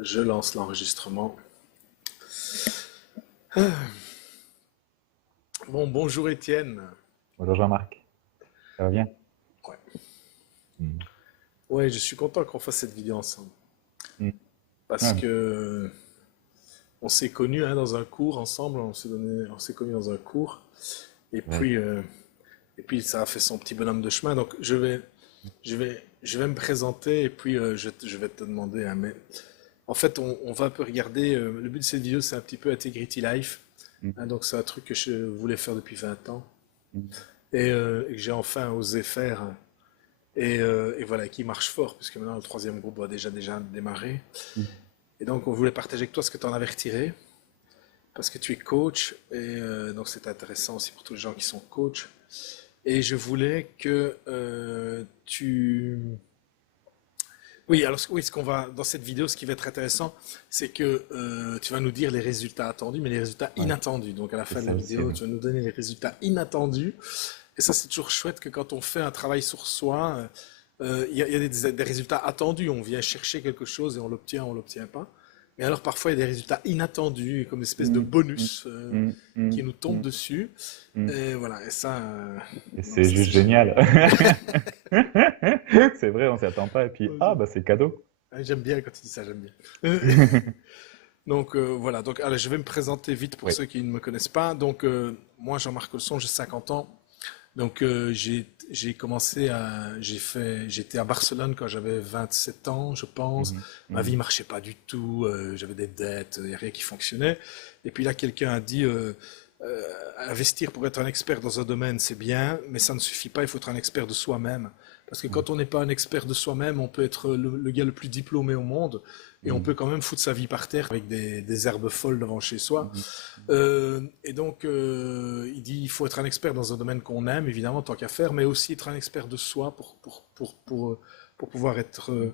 Je lance l'enregistrement. Bon, bonjour Étienne. Bonjour Jean-Marc, ça va bien? Ouais. Mm. Ouais, je suis content qu'on fasse cette vidéo ensemble. Mm. Parce Ouais, que on s'est connus dans un cours ensemble, on s'est connus dans un cours. Et c'est vrai. puis, euh, et puis ça a fait son petit bonhomme de chemin. Donc je vais me présenter et puis je vais te demander. Mais en fait, on va un peu regarder. Le but de cette vidéo, c'est un petit peu Integrity Life. Mm. Donc c'est un truc que je voulais faire depuis 20 ans. Mm. Et que j'ai enfin osé faire. Et voilà, qui marche fort, puisque maintenant le troisième groupe a déjà démarré. Mm. Et donc on voulait partager avec toi ce que tu en avais retiré, parce que tu es coach, et donc c'est intéressant aussi pour tous les gens qui sont coachs. Et je voulais que tu... Oui, alors oui, ce qu'on va dans cette vidéo, ce qui va être intéressant, c'est que tu vas nous dire les résultats attendus, mais les résultats Ouais, inattendus. Donc à la c'est fin de ça la aussi, vidéo, oui. tu vas nous donner les résultats inattendus. Et ça, c'est toujours chouette que quand on fait un travail sur soi, il y a des résultats attendus. On vient chercher quelque chose et on l'obtient pas. Mais alors parfois, il y a des résultats inattendus, comme une espèce de Mm. Mm. bonus Mm. qui Mm. nous tombe Mm. dessus. Mm. Et voilà, et ça, Et non, c'est ça juste c'est génial. génial. C'est vrai, on s'y attend pas et puis Ouais, ah bah c'est cadeau. j'aime bien quand tu dis ça, j'aime bien. Donc voilà, donc allez, je vais me présenter vite pour Oui. ceux qui ne me connaissent pas. Donc moi, Jean-Marc Olson, j'ai 50 ans. Donc j'ai commencé j'étais à Barcelone quand j'avais 27 ans, je pense. Mhm. Ma vie Mhm. marchait pas du tout, j'avais des dettes, il n'y a rien qui fonctionnait. Et puis là, quelqu'un a dit, investir pour être un expert dans un domaine, c'est bien, mais ça ne suffit pas, il faut être un expert de soi-même. Parce que Ouais. quand on n'est pas un expert de soi-même, on peut être le gars le plus diplômé au monde, et on Mhm. peut quand même foutre sa vie par terre avec des herbes folles devant chez soi. Mhm. Et donc, il dit il faut être un expert dans un domaine qu'on aime, évidemment, tant qu'à faire, mais aussi être un expert de soi pour pouvoir être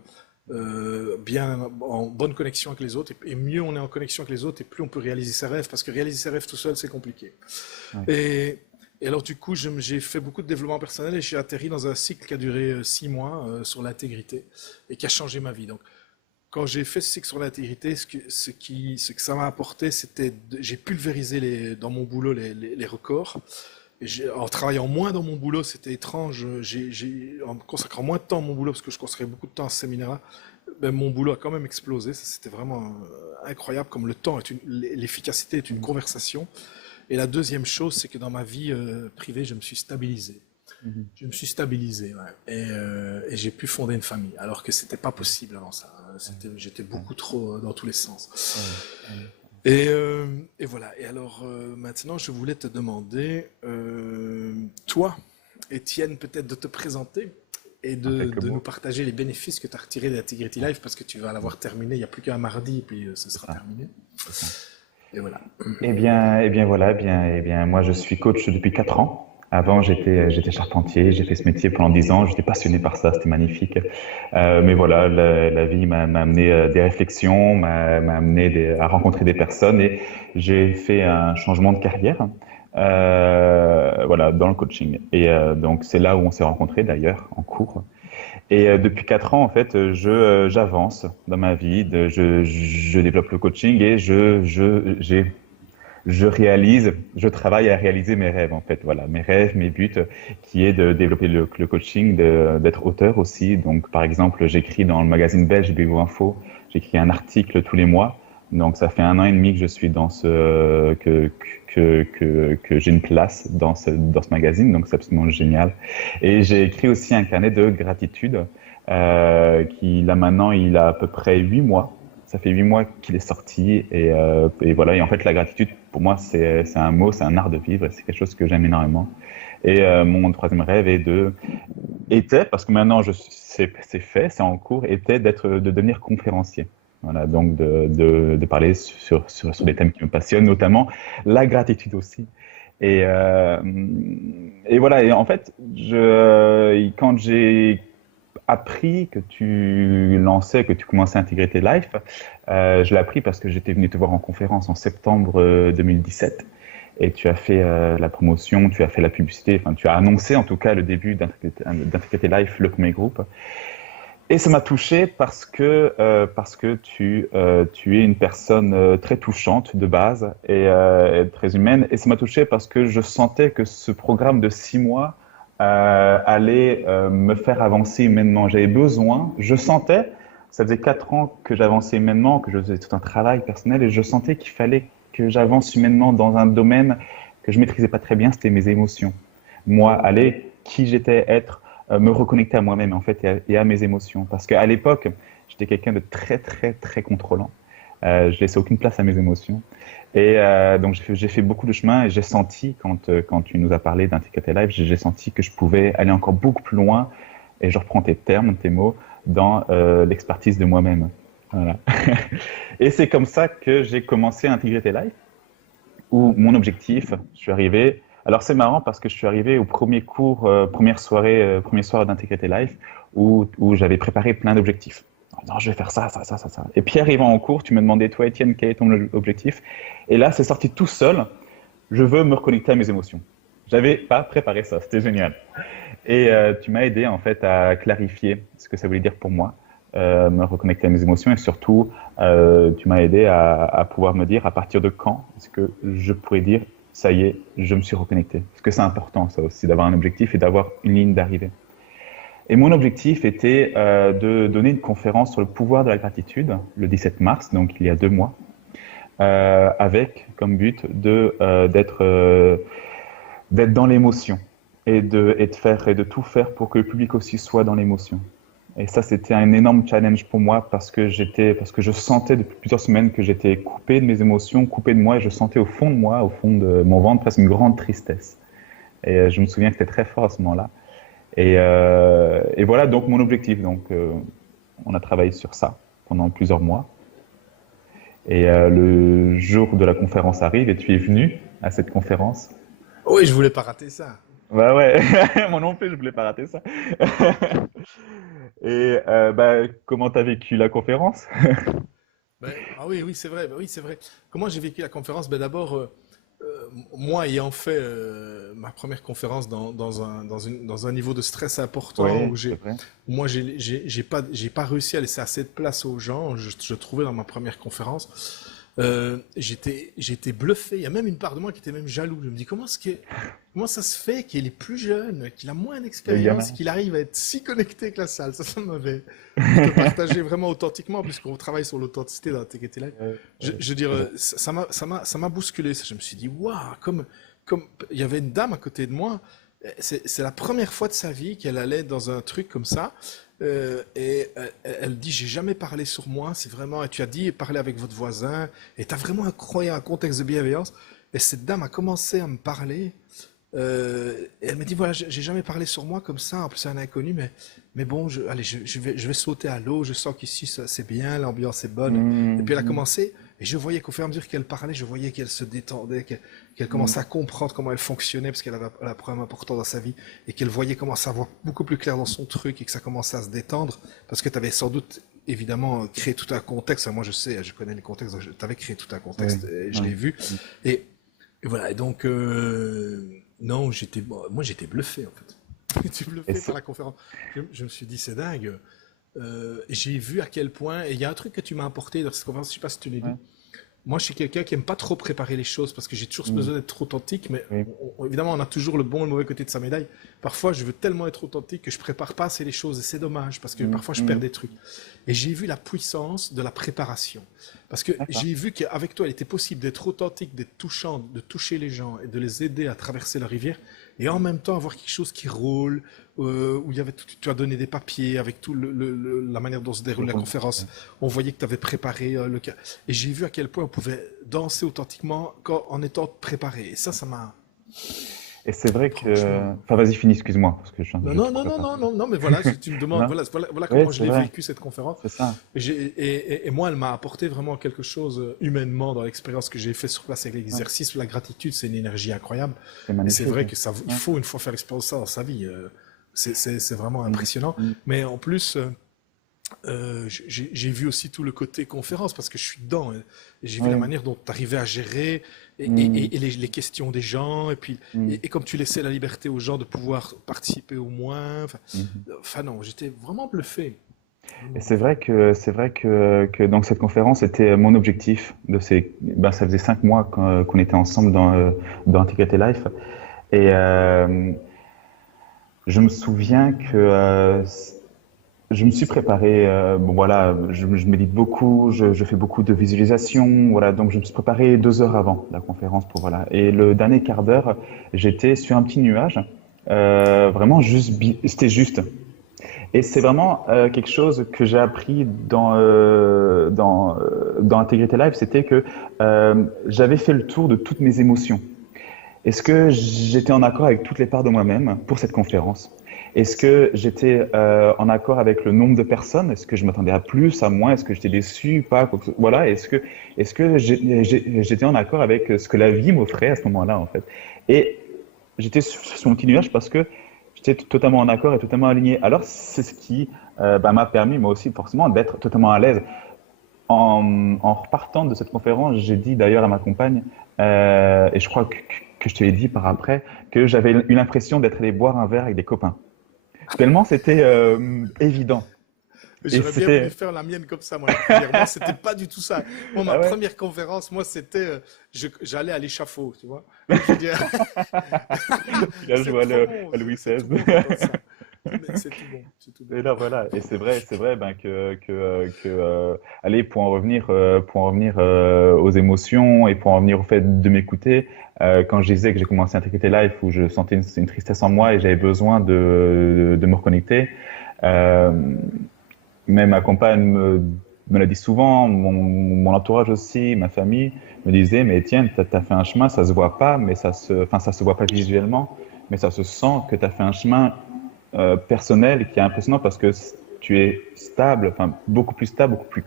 bien en bonne connexion avec les autres. Et mieux on est en connexion avec les autres, et plus on peut réaliser ses rêves, parce que réaliser ses rêves tout seul, c'est compliqué. Ouais. Et, et alors, du coup, j'ai fait beaucoup de développement personnel et j'ai atterri dans un cycle qui a duré 6 mois sur l'intégrité et qui a changé ma vie. Donc, quand j'ai fait ce cycle sur l'intégrité, ce que ça m'a apporté, c'était j'ai pulvérisé dans mon boulot les records. Et en travaillant moins dans mon boulot, c'était étrange. En consacrant moins de temps à mon boulot, parce que je consacrais beaucoup de temps à ce séminaire-là, ben, mon boulot a quand même explosé. C'était vraiment incroyable, comme le temps l'efficacité est une conversation. Et la deuxième chose, c'est que dans ma vie privée, je me suis stabilisé. Mhm. Je me suis stabilisé, ouais. Et j'ai pu fonder une famille, alors que c'était pas possible avant ça. J'étais Ouais. beaucoup trop dans tous les sens. Ouais. Ouais. Et voilà. Et alors maintenant, je voulais te demander, toi, Étienne, peut-être de te présenter et En quelques de nous mots, partager les bénéfices que tu as retirés d'Integrity Life, parce que tu vas l'avoir terminé. Il n'y a plus qu'un mardi, et puis ce c'est sera ça, terminé. c'est ça. Et voilà. Eh bien voilà, moi je suis coach depuis 4 ans. Avant j'étais charpentier, j'ai fait ce métier pendant 10 ans, j'étais passionné par ça, c'était magnifique. Mais voilà, la vie m'a amené des réflexions, m'a amené à rencontrer des personnes et j'ai fait un changement de carrière, voilà, dans le coaching. Et donc c'est là où on s'est rencontrés d'ailleurs en cours. Et depuis 4 ans, en fait, j'avance dans ma vie, je développe le coaching et je travaille à réaliser mes rêves, en fait. Voilà, mes rêves, mes buts, qui est de développer le coaching, d'être auteur aussi. Donc, par exemple, j'écris dans le magazine belge BO Info, j'écris un article tous les mois. Donc, ça fait 1 an et demi que je suis que j'ai une place dans ce magazine. Donc, c'est absolument génial. Et j'ai écrit aussi un carnet de gratitude, qui, là, maintenant, il a à peu près 8 mois. Ça fait 8 mois qu'il est sorti et voilà. Et en fait, la gratitude, pour moi, c'est un mot, c'est un art de vivre et c'est quelque chose que j'aime énormément. Et mon troisième rêve était, parce que maintenant c'est fait, c'est en cours, de devenir conférencier. Voilà, donc de parler sur des thèmes qui me passionnent, notamment la gratitude aussi. Et, euh, et voilà, et en fait, quand j'ai appris que tu lançais, que tu commençais à intégrer tes lives, je l'ai appris parce que j'étais venu te voir en conférence en septembre 2017 et tu as fait la promotion, tu as fait la publicité, enfin tu as annoncé en tout cas le début d'Intégrité Life, le premier groupe. Et ça m'a touché parce que tu es une personne très touchante de base et très humaine. Et ça m'a touché parce que je sentais que ce programme de 6 mois allait me faire avancer humainement. J'avais besoin, je sentais, ça faisait 4 ans que j'avançais humainement, que je faisais tout un travail personnel et je sentais qu'il fallait que j'avance humainement dans un domaine que je maîtrisais pas très bien, c'était mes émotions. Moi, aller, qui j'étais, être me reconnecter à moi-même en fait et à mes émotions. Parce qu'à l'époque, j'étais quelqu'un de très très très contrôlant. Je laissais aucune place à mes émotions. Et donc j'ai fait beaucoup de chemin et j'ai senti quand tu nous as parlé d'Integrity Life, j'ai senti que je pouvais aller encore beaucoup plus loin. Et je reprends tes termes, tes mots dans l'expertise de moi-même. Voilà. Et c'est comme ça que j'ai commencé Integrity Life, où mon objectif, je suis arrivé. Alors c'est marrant parce que je suis arrivé au premier cours, premier soir d'Integrity Life, où j'avais préparé plein d'objectifs. Non, je vais faire ça, ça, ça, ça, ça. Et puis arrivant en cours, tu me demandais, toi Étienne, quel est ton objectif? Et là, c'est sorti tout seul. Je veux me reconnecter à mes émotions. J'avais pas préparé ça, c'était génial. Et tu m'as aidé en fait à clarifier ce que ça voulait dire pour moi, me reconnecter à mes émotions et surtout tu m'as aidé à pouvoir me dire à partir de quand est-ce que je pourrais dire ça y est, je me suis reconnecté. Parce que c'est important ça aussi d'avoir un objectif et d'avoir une ligne d'arrivée. Et mon objectif était de donner une conférence sur le pouvoir de la gratitude le 17 mars, donc il y a 2 mois, avec comme but d'être dans l'émotion et de tout faire pour que le public aussi soit dans l'émotion. Et ça, c'était un énorme challenge pour moi parce que je sentais depuis plusieurs semaines que j'étais coupé de mes émotions, coupé de moi, et je sentais au fond de moi, au fond de mon ventre, presque une grande tristesse. Et je me souviens que c'était très fort à ce moment-là. Et voilà donc mon objectif. Donc, on a travaillé sur ça pendant plusieurs mois. Et le jour de la conférence arrive et tu es venu à cette conférence. Oui, je voulais pas rater ça. Bah ouais, moi non plus, je voulais pas rater ça. Et bah, comment t'as vécu la conférence? Ah oui, oui, c'est vrai, oui, c'est vrai. Comment j'ai vécu la conférence? D'abord, moi ayant fait ma première conférence dans un niveau de stress important Oui, c'est vrai. où moi j'ai pas réussi à laisser assez de place aux gens, je trouvais dans ma première conférence. J'étais bluffé. Il y a même une part de moi qui était même jaloux. Je me dis comment ça se fait qu'il est plus jeune, qu'il a moins Le d'expérience, gamin. qu'il arrive à être si connecté avec la salle. Ça m'avait de te partager vraiment authentiquement, puisqu'on travaille sur l'authenticité dans la Tech Live. Je veux dire, C'est vrai. ça m'a bousculé. Je me suis dit, waouh, comme il y avait une dame à côté de moi. C'est la première fois de sa vie qu'elle allait dans un truc comme ça. Et elle dit, j'ai jamais parlé sur moi, c'est vraiment, et tu as dit, parler avec votre voisin, et tu as vraiment un contexte de bienveillance. Et cette dame a commencé à me parler, et elle me dit, voilà, j'ai jamais parlé sur moi comme ça, en plus c'est un inconnu, mais bon, allez, je vais sauter à l'eau, je sens qu'ici c'est bien, l'ambiance est bonne. Et puis elle a Mhm, commencé, et je voyais qu'au fur et à mesure qu'elle parlait, je voyais qu'elle se détendait, qu'elle mhm, commençait à comprendre comment elle fonctionnait, parce qu'elle avait un problème important dans sa vie, et qu'elle voyait comment ça voir beaucoup plus clair dans son truc, et que ça commençait à se détendre, parce que tu avais sans doute évidemment créé tout un contexte. Moi je sais, je connais les contextes, tu avais créé tout un oui, contexte, et je oui. l'ai vu. Et voilà, et donc, non, moi j'étais bluffé en fait. J'étais Et bluffé par c'est- la conférence. Je me suis dit, c'est dingue. J'ai vu à quel point, et il y a un truc que tu m'as apporté dans cette conférence, je sais pas si tu l'as dit. ouais, Moi, je suis quelqu'un qui aime pas trop préparer les choses parce que j'ai toujours ce mhm, besoin d'être trop authentique, mais oui, évidemment, on a toujours le bon et le mauvais côté de sa médaille. Parfois, je veux tellement être authentique que je prépare pas assez les choses et c'est dommage parce que mhm, parfois je perds mhm. des trucs. Et j'ai vu la puissance de la préparation. Parce que D'accord. j'ai vu qu'avec toi, il était possible d'être authentique, d'être touchant, de toucher les gens et de les aider à traverser la rivière et en même temps avoir quelque chose qui roule, où il y avait tu as donné des papiers avec tout la manière dont se déroule la conférence. On voyait que tu avais préparé le cas. Et j'ai vu à quel point on pouvait danser authentiquement en étant préparé. Et ça m'a... Et c'est vrai que... Franchement... Enfin, vas-y, finis, excuse-moi, parce que Non, je non, te non, coupe la non, non, parole. non, non, mais voilà, tu me demandes, Non? voilà Oui, comment je c'est l'ai vrai, vécu cette conférence. c'est ça. Et moi, elle m'a apporté vraiment quelque chose humainement dans l'expérience que j'ai fait sur place avec Ouais, l'exercice. La gratitude, c'est une énergie incroyable. c'est Et c'est magnifique. vrai Ouais. que il Ouais. faut une fois faire l'expérience de ça dans sa vie. C'est vraiment Mhm, impressionnant. mhm, Mais en plus, j'ai vu aussi tout le côté conférence parce que je suis dedans. Et j'ai vu la oui, manière dont tu arrivais à gérer mhm, et les questions des gens. Et puis, mhm, et comme tu laissais la liberté aux gens de pouvoir participer au moins. mhm. Enfin non, j'étais vraiment bluffé. Et c'est vrai que donc cette conférence était mon objectif de ça faisait 5 mois qu'on était ensemble dans Integrity Life. Et je me souviens que je me suis préparé. Bon voilà, je médite beaucoup, je fais beaucoup de visualisation. Voilà, donc je me suis préparé 2 heures avant la conférence pour voilà. Et le dernier quart d'heure, j'étais sur un petit nuage. Vraiment juste, c'était juste. Et c'est vraiment quelque chose que j'ai appris dans Integrity Life, c'était que j'avais fait le tour de toutes mes émotions. Est-ce que j'étais en accord avec toutes les parts de moi-même pour cette conférence? Est-ce que j'étais en accord avec le nombre de personnes? Est-ce que je m'attendais à plus, à moins? Est-ce que j'étais déçu, pas? Voilà. Est-ce que j'étais en accord avec ce que la vie m'offrait à ce moment-là, en fait? Et j'étais sur mon petit nuage parce que j'étais totalement en accord et totalement aligné. Alors, c'est ce qui m'a permis, moi aussi, forcément, d'être totalement à l'aise. En repartant de cette conférence, j'ai dit d'ailleurs à ma compagne, et je crois que je te l'ai dit par après, que j'avais eu l'impression d'être allé boire un verre avec des copains. Tellement c'était évident. Et J'aurais bien voulu c'était... faire la mienne comme ça, moi, la première. Moi, c'était pas du tout ça. Moi, ma Ah ouais? première conférence, moi, c'était, j'allais à l'échafaud, tu vois. Je veux dire, Là, je c'est vois trop bon, à Louis c'est tout XVI. bon d'entendre ça. Mais c'est tout bon, c'est tout bon. Et là, voilà. Et c'est vrai ben, allez, pour en revenir aux émotions et pour en revenir au fait de m'écouter, quand je disais que j'ai commencé à Intégrité Life où je sentais une tristesse en moi et j'avais besoin de me reconnecter, euh, même ma compagne me l'a dit souvent, mon entourage aussi, ma famille me disait, mais Étienne, t'as fait un chemin, ça se voit pas, mais enfin, ça se voit pas visuellement, mais ça se sent que tu as fait un chemin personnel qui est impressionnant parce que tu es stable, enfin beaucoup plus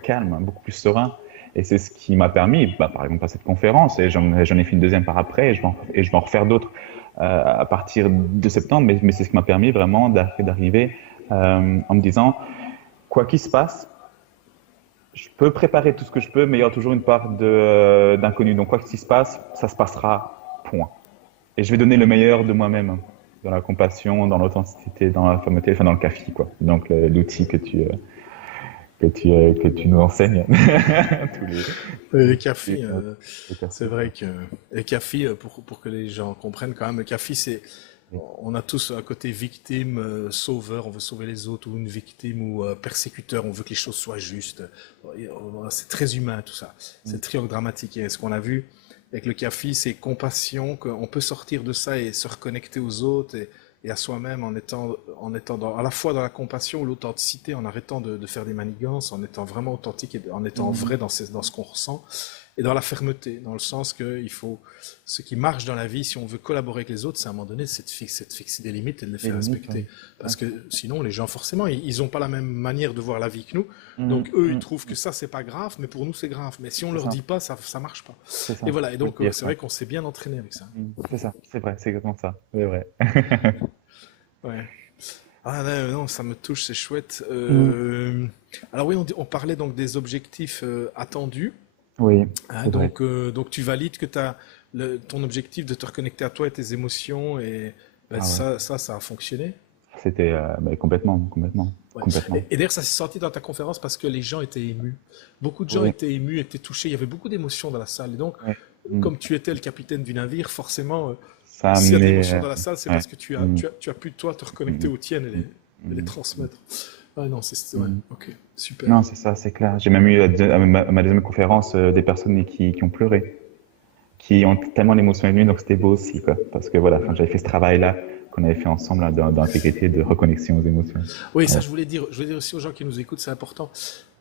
calme, hein, beaucoup plus serein. Et c'est ce qui m'a permis, par exemple, à cette conférence, et j'en ai fait une deuxième par après, et je vais en refaire d'autres à partir de septembre, mais c'est ce qui m'a permis vraiment d'arriver en me disant, quoi qu'il se passe, je peux préparer tout ce que je peux, mais il y aura toujours une part d'inconnu. Donc quoi qu'il se passe, ça se passera, point. Et je vais donner le meilleur de moi-même dans la compassion, dans l'authenticité, dans la fermeté, enfin dans le CAFI, quoi. Donc l'outil que tu nous enseignes. Tous Les les cafés, les c'est CAFI. vrai que les cafés, pour que les gens comprennent quand même, le café, c'est, Oui. on a tous un côté victime, sauveur, on veut sauver les autres, ou une victime ou persécuteur, on veut que les choses soient justes. C'est très humain tout ça, c'est triangle dramatique. Et ce qu'on a vu avec le café, c'est compassion, qu'on peut sortir de ça et se reconnecter aux autres et à soi-même en étant à la fois dans la compassion ou l'authenticité, en arrêtant de faire des manigances, en étant vraiment authentique et en étant vrai dans ce qu'on ressent. Et dans la fermeté, dans le sens que il faut, ce qui marche dans la vie, si on veut collaborer avec les autres, c'est à un moment donné, c'est de fixer des limites et de les Les faire limites, respecter. ouais. Parce que sinon, les gens, forcément, ils ont pas la même manière de voir la vie que nous. Mhm, Donc, eux, ils mhm. trouvent que ça, c'est pas grave, mais pour nous, c'est grave. Mais si on C'est leur ça, dit pas, ça marche pas. c'est Et ça. voilà. Et Faut le donc, dire, c'est quoi. vrai qu'on s'est bien entraîné avec ça. C'est ça, c'est vrai, c'est exactement ça. C'est vrai. Ouais. Ah non, non, ça me touche, c'est chouette. Mhm. Alors oui, on parlait donc des objectifs attendus. Oui, Hein, c'est vrai. donc tu valides que tu as ton objectif de te reconnecter à toi et tes émotions et ben, Ah ouais. ça a fonctionné. C'était complètement, complètement, Ouais. complètement. Et d'ailleurs, ça s'est sorti dans ta conférence parce que les gens étaient émus. Beaucoup de gens Oui, étaient émus, étaient touchés. Il y avait beaucoup d'émotions dans la salle. Et donc, oui. Mhm. comme tu étais le capitaine du navire, forcément, Ça a s'il y a de amené, l'émotion dans la salle, c'est ouais. parce que Mhm, tu as pu, toi, te reconnecter mhm, aux tiennes et les mhm, transmettre. Ah non, ouais, mhm. ok, super. Non, c'est ça, c'est clair. J'ai même eu à ma deuxième conférence des personnes qui ont pleuré, qui ont tellement l'émotion émue, donc c'était beau aussi, quoi. Parce que voilà, enfin, j'avais fait ce travail-là qu'on avait fait ensemble là, dans l'intégrité de reconnexion aux émotions. Oui, ça Ouais, je voulais dire aussi aux gens qui nous écoutent, c'est important.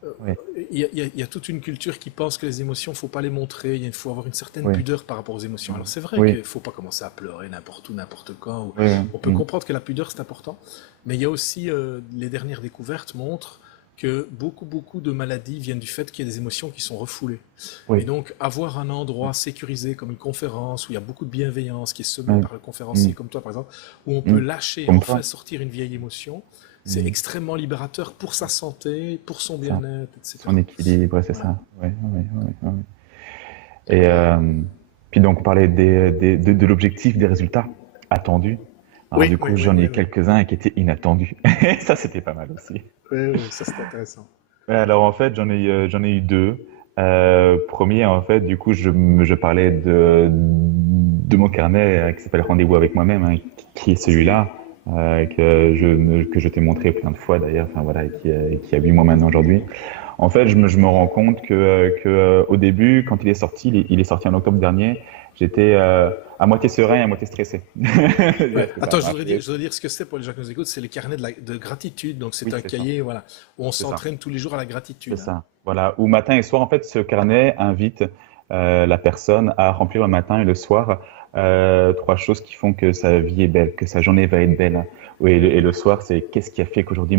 Euh, ouais, il y a toute une culture qui pense que les émotions, faut pas les montrer, il faut avoir une certaine ouais, pudeur par rapport aux émotions. Alors c'est vrai oui, qu'il faut pas commencer à pleurer n'importe où, n'importe quand. oui, On peut mm, comprendre que la pudeur c'est important, mais il y a aussi les dernières découvertes montrent que beaucoup de maladies viennent du fait qu'il y a des émotions qui sont refoulées. Et oui, donc avoir un endroit sécurisé comme une conférence où il y a beaucoup de bienveillance qui est semée oui, par le conférencier mm, comme toi par exemple, où on peut mm. lâcher et Comme enfin toi. sortir une vieille émotion, c'est Mm, extrêmement libérateur pour sa santé, pour son ça, bien-être, son etc. équilibre, c'est Ouais. ça. Ouais, ouais, ouais, ouais. Et puis donc, on parlait de l'objectif, des résultats attendus. Alors Oui, du oui, coup, oui, j'en ai oui, eu oui. quelques-uns qui étaient inattendus. Ça, c'était pas mal aussi. Oui, oui, ça c'est intéressant. Ouais, alors en fait, j'en ai eu deux. Premier, en fait, du coup, je parlais de mon carnet qui s'appelle Rendez-vous avec moi-même, hein, qui est celui-là, que je t'ai montré plein de fois d'ailleurs, enfin voilà, qui a 8 mois maintenant aujourd'hui. En fait, je me rends compte que au début, quand il est sorti en octobre dernier, j'étais à moitié serein et à moitié stressé. Ouais. Est-ce que ça a Attends, marché? je voudrais dire ce que c'est pour les gens qui nous écoutent, c'est les carnets de gratitude. Donc c'est Oui, un c'est ça, cahier, voilà, où on c'est ça. s'entraîne tous les jours à la C'est gratitude, hein. ça. Voilà. Ou matin et soir, en fait, ce carnet invite la personne à remplir le matin et le soir trois choses qui font que sa vie est belle, que sa journée va être belle. Oui, et le soir, c'est qu'est-ce qui a fait qu'aujourd'hui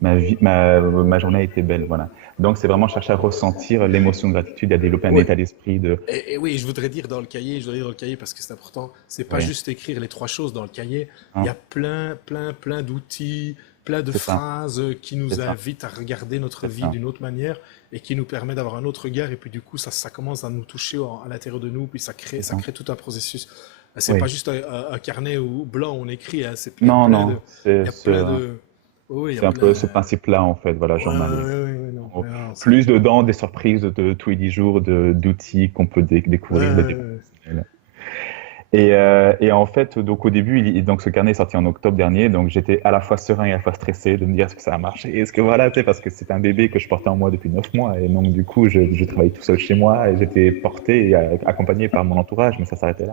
ma journée a été belle. Voilà. Donc, c'est vraiment chercher à ressentir l'émotion de gratitude et à développer un Ouais. état d'esprit de. Et oui, je voudrais dire dans le cahier, je voudrais dire dans le cahier parce que c'est important, c'est pas Oui. juste écrire les trois choses dans le cahier, il y Hein, a plein d'outils, plein de c'est ça. phrases qui C'est nous ça. invitent à regarder notre C'est vie ça. d'une autre manière et qui nous permet d'avoir un autre regard et puis du coup ça commence à nous toucher à l'intérieur de nous puis C'est ça ça. crée tout un processus. C'est pas Oui. juste un carnet ou blanc où on écrit, hein, Non, non. il y a plein de, oui, il y a C'est un peu plein, ce principe-là, en fait, voilà, ouais, journalier. non, En non, plus dedans, des surprises de tous les 10 jours, d'outils qu'on peut découvrir, de développement ouais. personnel. Et en fait, donc au début, donc ce carnet est sorti en octobre dernier, donc j'étais à la fois serein et à la fois stressé de me dire est-ce que ça a marché, est-ce que voilà, tu sais, parce que c'est un bébé que je portais en moi depuis 9 mois, et donc du coup, je travaillais tout seul chez moi, et j'étais porté et accompagné par mon entourage, mais ça s'arrêtait là.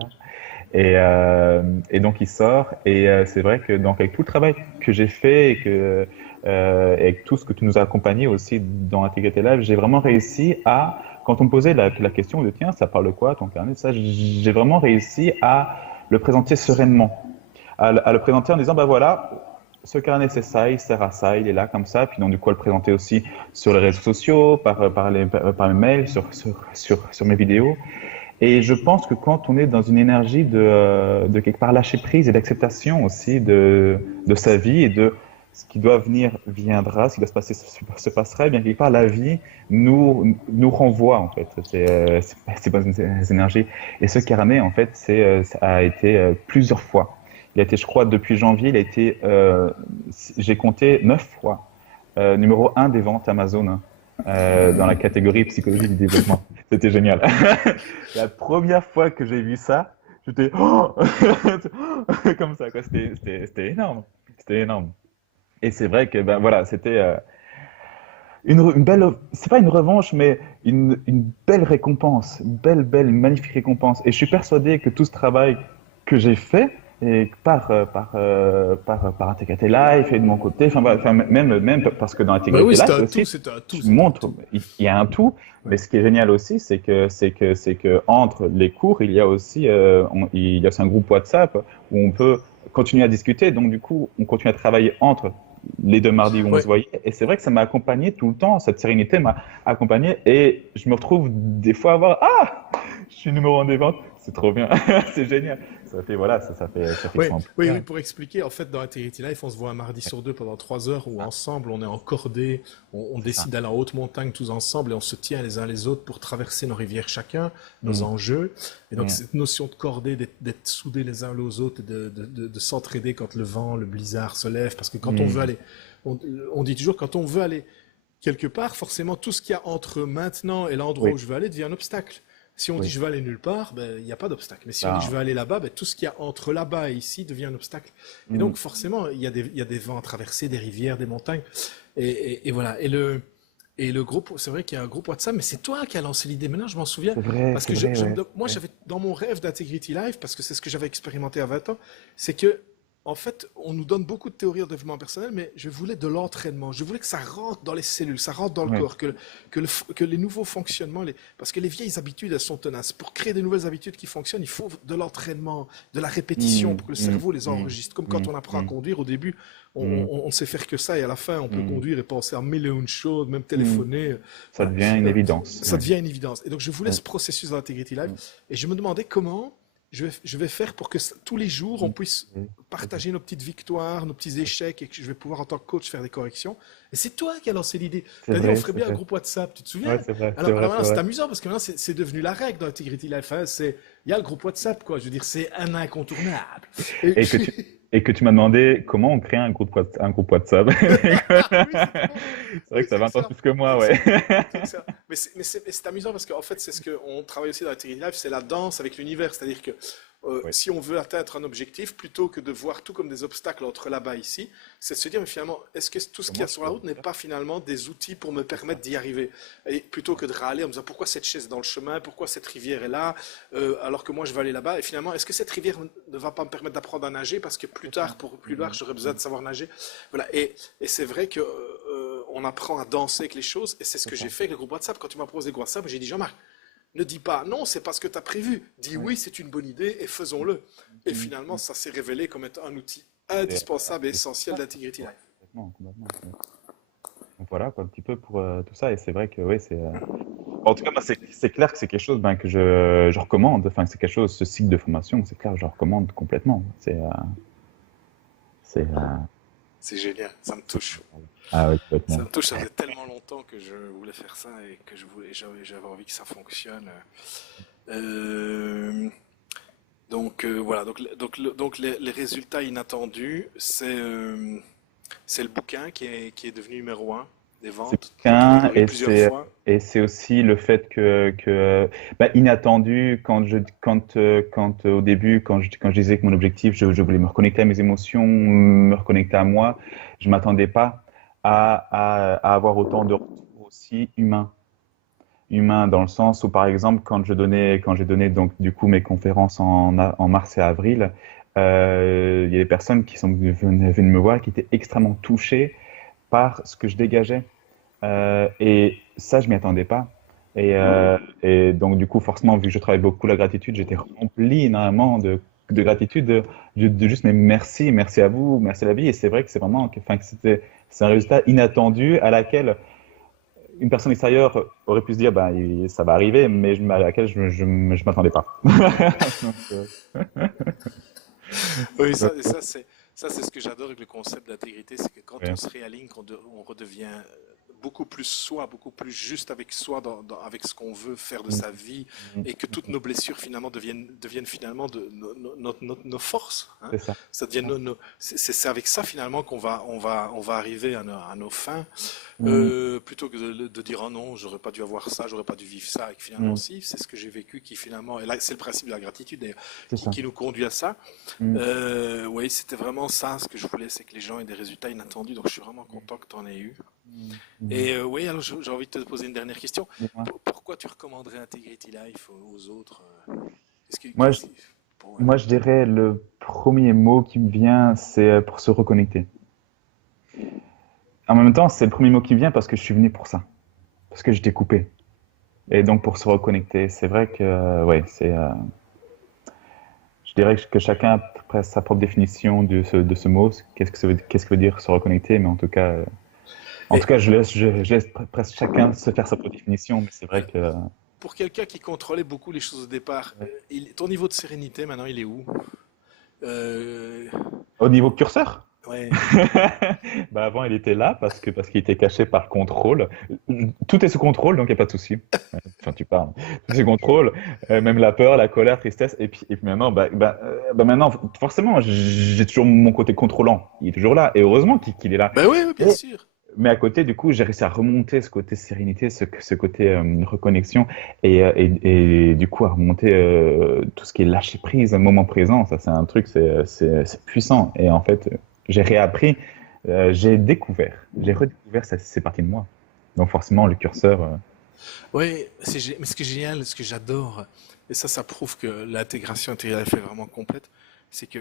Et donc il sort, et c'est vrai que donc avec tout le travail que j'ai fait et avec tout ce que tu nous as accompagné aussi dans Intégrité Live, j'ai vraiment réussi à, quand on me posait la question de tiens, ça parle de quoi ton carnet, ça, j'ai vraiment réussi à le présenter sereinement, à le présenter en disant bah voilà, ce carnet c'est ça, il sert à ça, il est là comme ça, puis donc du coup à le présenter aussi sur les réseaux sociaux, par les mails, sur mes vidéos. Et je pense que quand on est dans une énergie de quelque part lâcher prise et d'acceptation aussi de sa vie et de ce qui doit venir viendra, ce qui doit se passer se passera, eh bien quelque part la vie nous renvoie en fait ces bonnes énergies. Et ce carnet en fait ça a été plusieurs fois. Il a été, je crois, depuis janvier, il a été, j'ai compté 9 fois numéro 1 des ventes Amazon, hein, dans la catégorie psychologie du développement. C'était génial. La première fois que j'ai vu ça, j'étais oh comme ça, quoi. C'était énorme. C'était énorme. Et c'est vrai que ben voilà, c'était une belle, c'est pas une revanche, mais une belle récompense, une magnifique récompense. Et je suis persuadé que tout ce travail que j'ai fait, et par Intégrité Life et de mon côté, enfin, voilà, enfin, même parce que dans Bah oui, Intégrité Life aussi, tu c'est un montres, tout. il y a un tout, Ouais. mais ce qui est génial aussi, c'est que entre les cours, il y a aussi, il y a aussi un groupe WhatsApp où on peut continuer à discuter. Donc, du coup, on continue à travailler entre les deux mardis où on se Ouais. voyait. Et c'est vrai que ça m'a accompagné tout le temps, cette sérénité m'a accompagné. Et je me retrouve des fois à voir, ah, je suis numéro un des ventes. C'est trop bien, c'est génial. Ça fait, voilà, ça fait Oui, chaud en oui, plaisir. pour expliquer, en fait, dans Infinity Life, on se voit un mardi sur deux pendant 3 heures où ensemble, on est en cordée, on C'est ça. décide d'aller en haute montagne tous ensemble et on se tient les uns les autres pour traverser nos rivières chacun, nos Mm, enjeux. Et donc, mm, cette notion de cordée, d'être soudés les uns aux autres, de s'entraider quand le vent, le blizzard se lève, parce que quand on veut mm. aller, on, on dit toujours, quand on veut aller quelque part, forcément, tout ce qu'il y a entre maintenant et l'endroit où Oui, je veux aller devient un obstacle. Si on dit oui. je veux aller nulle part, ben, il n'y a pas d'obstacle. Mais si on dit je Ben, veux aller là-bas, ben, tout ce qu'il y a entre là-bas et ici devient un obstacle. Et mm, donc forcément, il y a des vents à traverser, des rivières, des montagnes. Et voilà. Et le groupe, c'est vrai qu'il y a un groupe WhatsApp, mais c'est toi qui as lancé l'idée. Maintenant, je m'en souviens. Parce c'est que vrai, ouais. moi, Ouais. j'avais, dans mon rêve d'Integrity Life, parce que c'est ce que j'avais expérimenté à 20 ans, c'est que en fait, on nous donne beaucoup de théories de développement personnel, mais je voulais de l'entraînement. Je voulais que ça rentre dans les cellules, ça rentre dans le Ouais. corps, que les nouveaux fonctionnements, parce que les vieilles habitudes, elles sont tenaces. Pour créer des nouvelles habitudes qui fonctionnent, il faut de l'entraînement, de la répétition Mm, pour que le mm, cerveau les mm, enregistre. Comme quand mm, on apprend à mm, conduire, au début, mm, on sait faire que ça, et à la fin, on peut mm, conduire et penser à mille et une choses, même mm. téléphoner. Ça Voilà. devient une Euh, évidence. Ça Ouais. devient une évidence. Et donc, je voulais Ouais. ce processus d'Integrity Life, Mm, et je me demandais comment je vais faire pour que tous les jours, on mm, puisse mm. partager nos petites victoires, nos petits échecs, et que je vais pouvoir, en tant que coach, faire des corrections. Et c'est toi qui as lancé l'idée. C'est Tu as dit, on vrai, ferait c'est bien un vrai. groupe WhatsApp, tu te Ouais, souviens? c'est vrai, c'est Alors vrai, c'est maintenant, c'est vrai. amusant parce que maintenant, c'est devenu la règle dans Integrity Life, hein. Il y a le groupe WhatsApp, quoi. Je veux dire, c'est un incontournable. Et Et que tu, puis, et que tu m'as demandé comment on crée un groupe WhatsApp. Oui, c'est drôle. C'est vrai Oui, que ça c'est va un temps excellent. plus que moi, C'est ouais. excellent. C'est excellent. Mais c'est amusant parce qu'en fait, c'est ce qu'on travaille aussi dans la Training Life, c'est la danse avec l'univers. C'est-à-dire que Ouais, si on veut atteindre un objectif, plutôt que de voir tout comme des obstacles entre là-bas et ici, c'est de se dire, mais finalement, est-ce que tout ce qu'il y comment a je sur la peux route n'est faire? pas finalement des outils pour me C'est ça, permettre d'y arriver? Et plutôt que de râler en me disant, pourquoi cette chaise est dans le chemin, pourquoi cette rivière est là, alors que moi je vais aller là-bas, et finalement, est-ce que cette rivière ne va pas me permettre d'apprendre à nager parce que plus c'est ça. tard, pour plus Mm, tard, j'aurai besoin mm, de savoir nager? Voilà. Et c'est vrai que on apprend à danser avec les choses, et c'est ce c'est que j'ai ça. fait avec le groupe WhatsApp. Quand tu m'as proposé le groupe WhatsApp, j'ai dit Jean-Marc, ne dis pas non, c'est pas ce que tu as prévu. Dis Ouais. oui, c'est une bonne idée et faisons-le. Et Mm, finalement, mm. ça s'est révélé comme étant un outil Et, indispensable et et c'est essentiel ça, d'Integrity Life. complètement, complètement. Ouais. Donc voilà, quoi, un petit peu pour tout ça. Et c'est vrai que oui, en tout cas, moi, c'est clair que c'est quelque chose ben, que je recommande. Enfin, c'est quelque chose, ce cycle de formation, c'est clair, je recommande complètement. C'est C'est génial, ça me touche. ah ouais, Ça complètement. me touche, ça faisait tellement longtemps que je voulais faire ça et que j'avais envie que ça fonctionne. Euh, voilà, donc les résultats inattendus, c'est le bouquin qui est devenu numéro un des C'est ventes. Donc il est qu'un revenu plusieurs fois. et c'est aussi le fait que bah, inattendu quand au début quand je disais que mon objectif je voulais me reconnecter à mes émotions, me reconnecter à moi, je m'attendais pas à avoir autant de retours aussi humains dans le sens où par exemple quand j'ai donné donc du coup mes conférences en mars et avril, il y a des personnes qui sont venues me voir qui étaient extrêmement touchées par ce que je dégageais. Et ça, je m'y attendais pas. Et donc, du coup, forcément, vu que je travaille beaucoup la gratitude, j'étais rempli énormément de gratitude, de juste, mais merci, merci à vous, merci à la vie. Et c'est vrai que c'est vraiment, enfin, c'est un résultat inattendu à laquelle une personne extérieure aurait pu se dire, bah, ça va arriver, mais à laquelle je m'attendais pas. Donc, Oui, ça c'est ce que j'adore avec le concept d'intégrité, c'est que quand on ouais. se réaligne, on redevient beaucoup plus soi, beaucoup plus juste avec soi, avec ce qu'on veut faire de Mm, sa vie, mm, et que toutes nos blessures finalement deviennent finalement nos forces, hein. c'est ça. Ça devient c'est avec ça finalement qu'on va arriver à nos fins, Mm, plutôt que de dire oh non, j'aurais pas dû avoir ça, j'aurais pas dû vivre ça, et que finalement mm, si, c'est ce que j'ai vécu qui finalement, et là c'est le principe de la gratitude d'ailleurs, c'est qui, ça. qui nous conduit à ça. Mm, Oui, c'était vraiment ça ce que je voulais, c'est que les gens aient des résultats inattendus. Donc je suis vraiment content que tu en aies eu. mm, mm. Et oui, alors j'ai envie de te poser une dernière question. Dis-moi. Pourquoi tu recommanderais Integrity Life aux autres? Qu'est-ce qui, Moi, qu'est-ce qui- ouais. Moi, je dirais le premier mot qui me vient, c'est pour se reconnecter. En même temps, c'est le premier mot qui vient parce que je suis venu pour ça, parce que j'étais coupé. Et donc pour se reconnecter, c'est vrai que, ouais, je dirais que chacun a presque sa propre définition de ce mot. Qu'est-ce que veut dire se reconnecter? Mais en tout Et cas, je laisse presque chacun se faire sa propre définition. Mais c'est vrai euh, que, pour quelqu'un qui contrôlait beaucoup les choses au départ, ouais. ton niveau de sérénité maintenant, il est où? Euh, Au niveau curseur. ouais. Bah avant, il était là parce qu'il était caché par contrôle. Tout est sous contrôle, donc il n'y a pas de souci. Enfin, tu parles. Tout est sous contrôle, même la peur, la colère, tristesse. Et puis maintenant, maintenant, forcément, j'ai toujours mon côté contrôlant. Il est toujours là. Et heureusement qu'il est là. Ben oui, oui, bien Et- sûr. mais à côté, du coup, j'ai réussi à remonter ce côté sérénité, ce côté reconnexion, et du coup à remonter tout ce qui est lâcher prise, moment présent. Ça, c'est un truc, c'est puissant. Et en fait, j'ai réappris, j'ai redécouvert ces parties de moi. Donc forcément, le curseur, Oui, mais ce qui est génial, ce que j'adore, et ça prouve que l'intégration intégrale est vraiment complète, c'est que,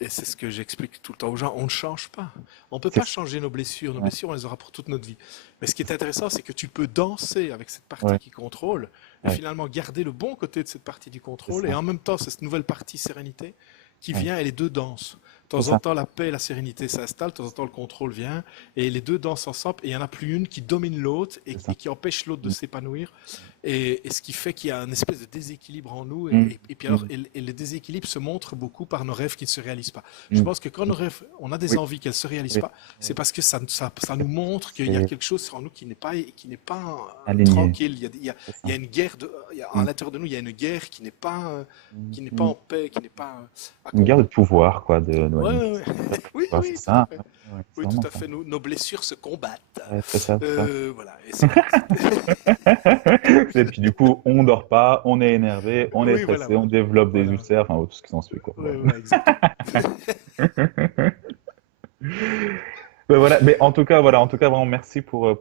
et c'est ce que j'explique tout le temps aux gens, on ne change pas. On ne peut c'est pas ça. changer nos blessures. Nos Ouais, blessures, on les aura pour toute notre vie. Mais ce qui est intéressant, c'est que tu peux danser avec cette partie ouais, qui contrôle et ouais, finalement garder le bon côté de cette partie du c'est contrôle. Et ça. en même temps, c'est cette nouvelle partie sérénité qui Ouais, vient et les deux dansent. De c'est temps en ça. temps, la paix et la sérénité s'installent, de temps en temps, le contrôle vient et les deux dansent ensemble. Et il n'y en a plus une qui domine l'autre et, C'est et ça. qui empêche l'autre de Mm, s'épanouir. Et ce qui fait qu'il y a une espèce de déséquilibre en nous. mm, Et puis alors, mm, et le déséquilibre se montre beaucoup par nos rêves qui ne se réalisent pas. Je mm. pense que quand nos rêves, on a des Oui, envies qu'elles ne se réalisent oui, pas, c'est oui. parce que ça nous montre qu'il y a C'est quelque chose en nous qui n'est pas aligné. tranquille. C'est Il y ça. a une guerre à Mm, l'intérieur de nous, il y a une guerre qui n'est pas mm, qui n'est pas mm. en paix, qui n'est pas Une guerre de accomplie. pouvoir, quoi. Ouais, éloigné. ouais, ouais. Oui, Enfin, c'est oui, tout à ça, fait. hein, ouais, c'est Oui, tout vraiment à ça. fait. Nos blessures se combattent. Ouais, c'est ça, c'est ça. Voilà, et c'est voilà. Et puis du coup, on dort pas, on est énervé, on est Oui, voilà, stressé, on voilà. développe des Voilà. ulcères, enfin tout ce qui s'ensuit quoi. Ouais, voilà, exactement. Ben voilà, mais en tout cas, vraiment merci pour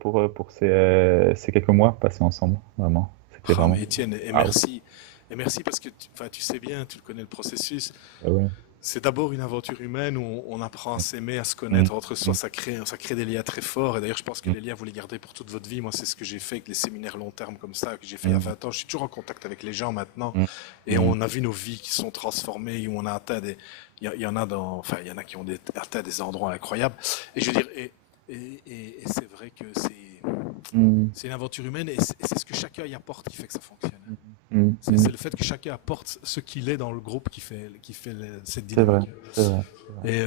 ces quelques mois passés ensemble, vraiment. C'était Ah, mais vraiment. Étienne, Waouh. et merci parce que enfin, tu sais bien, tu le connais le processus. Ah ouais. C'est d'abord une aventure humaine où on apprend à s'aimer, à se Mm, connaître entre soi, mm, ça crée des liens très forts. Et d'ailleurs, je pense que mm, les liens, vous les gardez pour toute votre vie. Moi, c'est ce que j'ai fait avec les séminaires long terme comme ça, que j'ai fait il y a mm, 20 ans. Je suis toujours en contact avec les gens maintenant. mm, Et mm, on a vu nos vies qui sont transformées, où on a atteint des. Il y en a enfin, il y en a qui ont atteint des endroits incroyables. Et je veux dire, et c'est vrai que mm, c'est une aventure humaine et c'est ce que chacun y apporte qui fait que ça fonctionne. mm, mm, C'est mm. le fait que chacun apporte ce qu'il est dans le groupe qui fait cette C'est vrai, dynamique. c'est vrai, c'est vrai. Et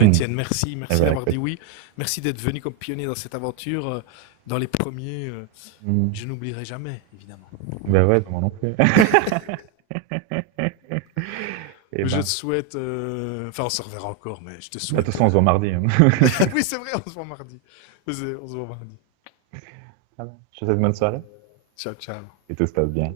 Mm. Étienne, merci, Eh merci ben, d'avoir dit écoute. oui, merci d'être venu comme pionnier dans cette aventure, dans les premiers. Mm. Je n'oublierai jamais, évidemment. Ben ouais, moi non plus. Et Je te ben, souhaite, enfin, on se reverra encore, mais je te bah, de toute souhaite. façon, on se voit mardi, hein. Oui, c'est vrai, on se voit mardi. On se voit mardi. Voilà. Je te souhaite une bonne soirée Ciao, ciao. et tout se passe bien.